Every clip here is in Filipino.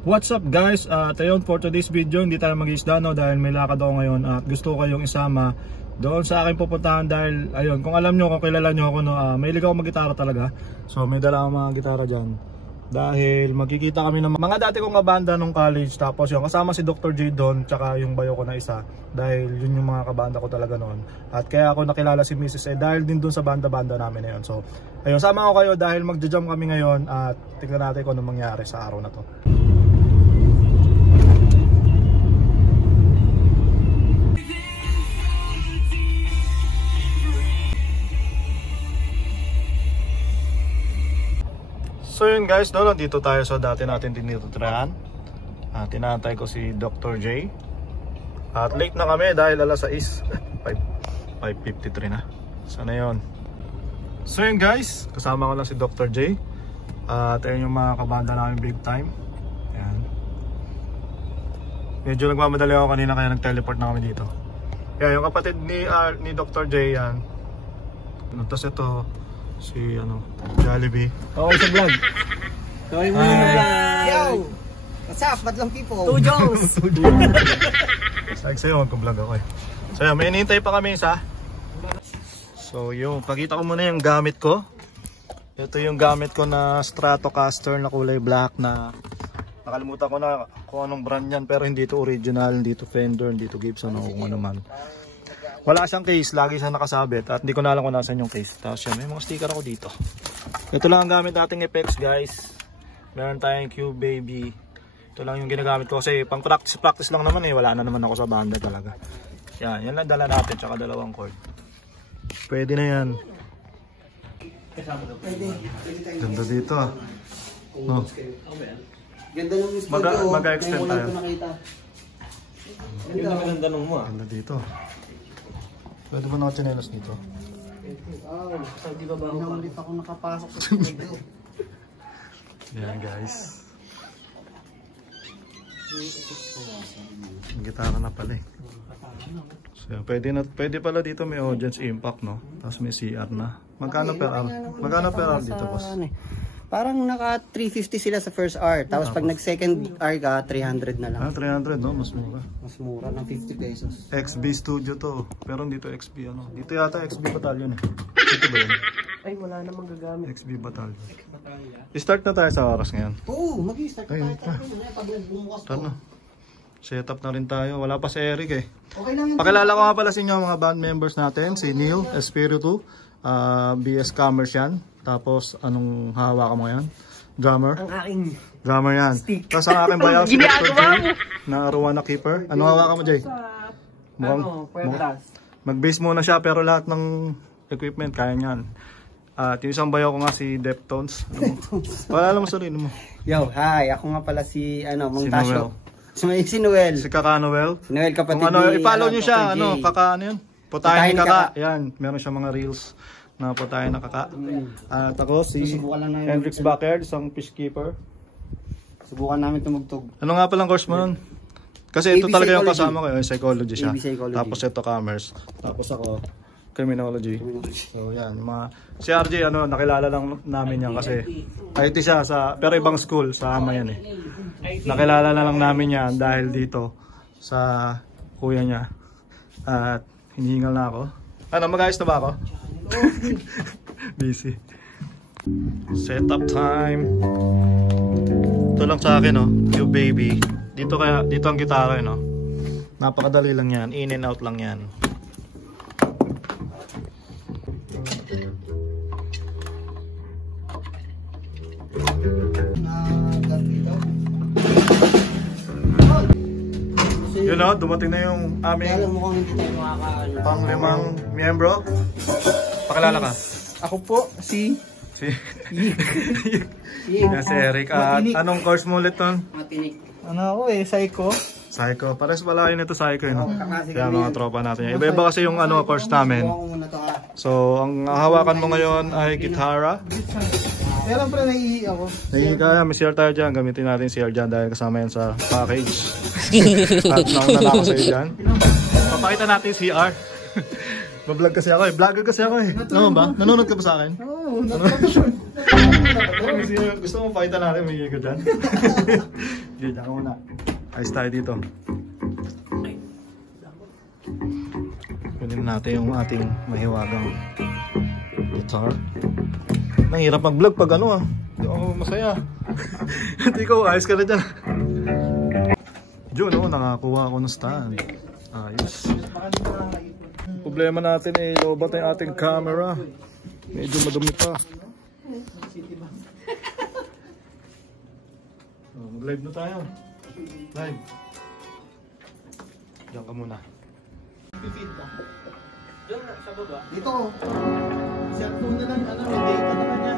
What's up guys? Ayun, for today's video hindi tayo mag-isda dahil may lakad ako ngayon at gusto ko kayong isama doon sa aking pupuntahan dahil ayun, kung alam nyo, kung kilala nyo ako mahilig ako mag-gitara talaga. So may dala akong mga gitara dyan dahil magkikita kami ng mga dati kong kabanda nung college. Tapos yung kasama si Dr. J doon tsaka yung bayo ko na isa dahil yun yung mga kabanda ko talaga noon. At kaya ako nakilala si Mrs. dahil din doon sa banda-banda namin na yun. So ayun, sama ko kayo dahil magja-jam kami ngayon at tignan natin kung anong mangyari sa araw na to. So yun guys, nandito tayo sa dati natin tinitirahan. Tinantay ko si Dr. J. At late na kami dahil alas 6. 5:53 na. Sana yun. So yun guys, kasama ko lang si Dr. J. At ayun yung mga kabanda namin big time. Ayan. Medyo nagmamadali ako kanina kaya nag-teleport na kami dito. Ayan, yung kapatid ni Dr. J yan. Tapos ito si Jollibee. Okay sa vlog. Okay mo na vlog. Yo! What's up, madlang people? Two Jones! Sabi sa'yo, magka-vlog ako eh. So yun, may hinihintay pa kami isa. So yun, pakita ko muna yung gamit ko. Ito yung gamit ko na Stratocaster na kulay black na nakalimutan ko na kung anong brand yan, pero hindi ito original, hindi ito Fender, hindi ito Gibson o kung ano man. Wala siyang case, lagi siya nakasabit at hindi ko na alam kung nasan yung case. Tapos yan, may mga sticker ako dito. Ito lang ang gamit nating effects guys. Meron tayong Cube Baby. Ito lang yung ginagamit ko kasi pang practice lang naman eh. Wala na naman ako sa banda talaga. Yan lang dala natin, tsaka dalawang cord. Pwede na yan. Ganda dito ah. No. Ganda ng studio. Mag-extend tayo. Ganda ng mo ah. Ganda dito. Pwede ba naka-chinelas dito? Di ba ba ulit ako nakapasok sa studio? Yan guys. Ang gitara na pala eh. So yan, pwede pala dito may audience impact no? Tapos may CR na. Magkano per hour? Magkano per hour dito boss? Parang naka 350 sila sa first hour. Tapos pag nag second hour ka, 300 na lang. 300 no? Mas mura. Mas mura ng 50 pesos. XB Studio to. Pero dito XB ano. Dito yata XB Battalion eh. Dito ba yun? Ay, wala namang gagamit. XB Battalion. I-start na tayo sa oras ngayon. Oo, mag-i-start tayo. Pag nagbukas to. Tara. Setup na rin tayo. Wala pa si Eric eh. Okay lang yun. Pakilala ko nga pala sa inyo mga band members natin. Si Neil Espiritu, BS Commerce yan. Tapos anong hawakan mo yan? Drummer. Ang aking drummer yan. stick. Tapos ang aking bayaw si Dr. J na Arowana Keeper. Anong hawakan mo Jay? Mag-bass muna siya pero lahat ng equipment kaya niyan. At yung isang bayaw ko nga si Deftones. Wala mo sarili mo. Yo, hi. Ako nga pala si Mang Si Tasyo. Si Noel. Si Kaka Noel. Si Noel kapatid kung ni i-follow nyo siya. Dr. J. Kaka ano yun? Putahin ni Kaka. Yan. Meron siya mga reels na putahin na Kaka. At ako si Hendrix Backerd, isang fish keeper. Subukan namin tumugtog. Ano nga palang course mo nun? Kasi ito AB talaga yung Psychology. kasama ko. Yung psychology siya. AB Psychology. Tapos ito commerce. Tapos ako criminology. So yan. Si RJ nakilala lang namin yan kasi IT siya pero ibang school. Sa ama yan eh. Nakilala na lang namin yan dahil dito sa kuya niya. At hinihingal na ako. Mag-ayos na ba ako? Busy. Setup time. Ito lang sa akin Cube Baby. Dito ang gitara napakadali lang yan. In and out lang yan. Yun dumating na yung aming pang-limang miyembro. Pakilala ka. Ako po si Yan si Eric. Anong course mo ulit ton? Matinik. Ano ako psycho. Psycho. Pares pala yun ito psycho Kaya mga tropa natin yan. Iba-iba kasi yung course namin. So ang hawakan mo ngayon ay gitara. Kaya lang pala naiihi ako. Kaya may CR tayo dyan. Gamitin natin CR dyan dahil kasama yan sa package. At nauna na ako sa'yo dyan. Papakita natin CR. Bablog kasi ako eh. Vlogger kasi ako eh. Naman ba? Nanonood ka ba sa akin? Oo, Gusto mo pakita natin may ko dyan? Jade, ako muna. Ayos tayo dito. Kunin natin yung ating mahiwagang guitar. Nahirap mag-vlog pag ano ah. Hindi ako masaya. Hindi ko, ayos ka na dyan. June, nakakuha ako ng stand. Ayos. Problema natin eh, lobat yung ating camera. Medyo madumi pa. Mag-live na tayo. Live. Diyan ka muna. Pipid ka. Diyan sa baba. Dito. Cellphone na lang, ano, may data na kanya.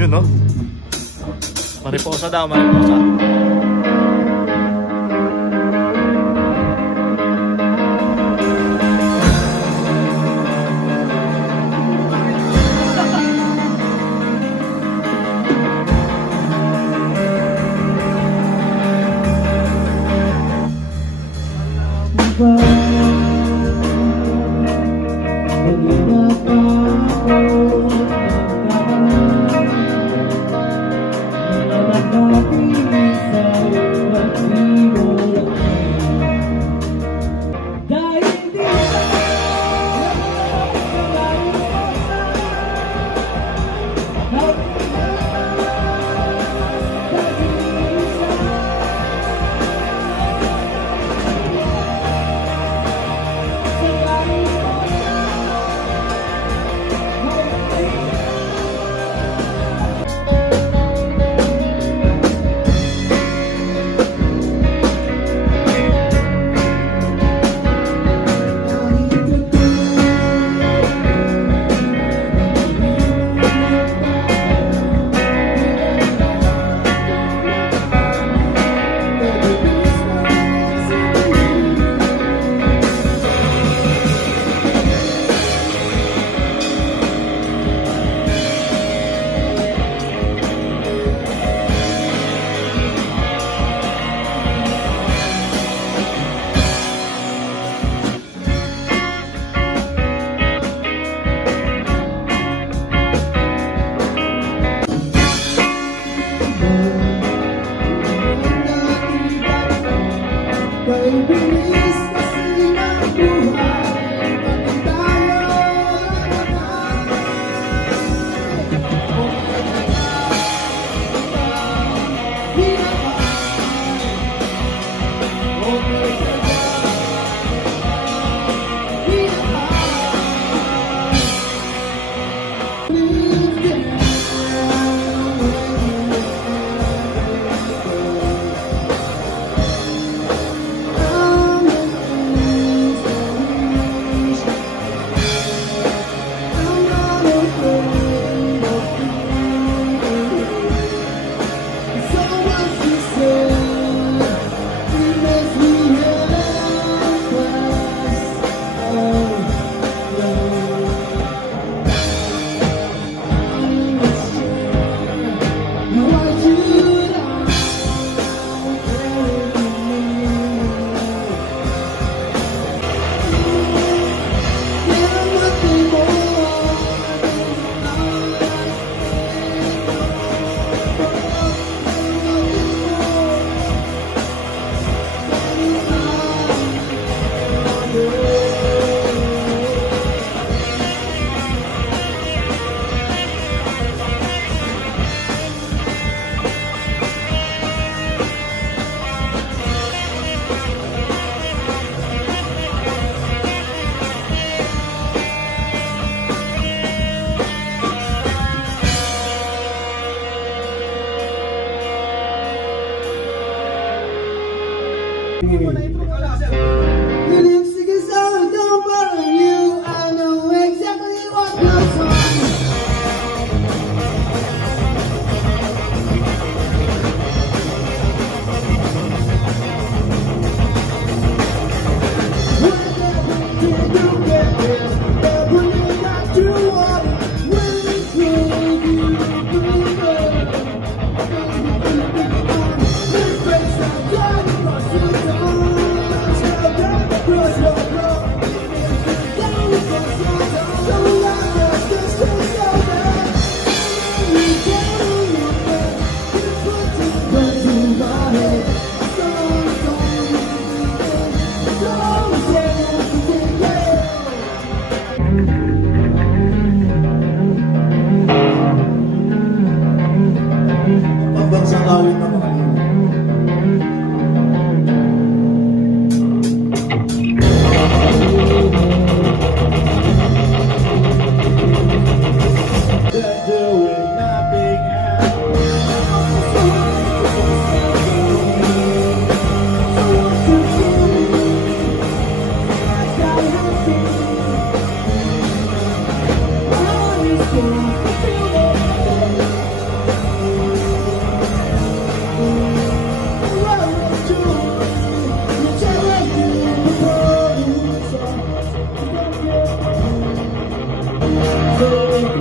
Yun no? Mariposa daw, mariposa.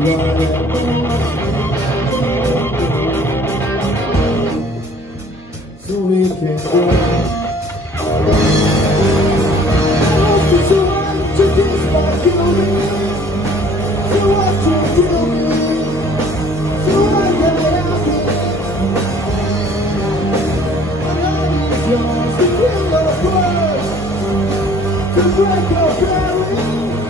So we can go. I want you to want to think about you. To want to feel me. To want to be happy. And all is yours to feel your words. To break your barrier.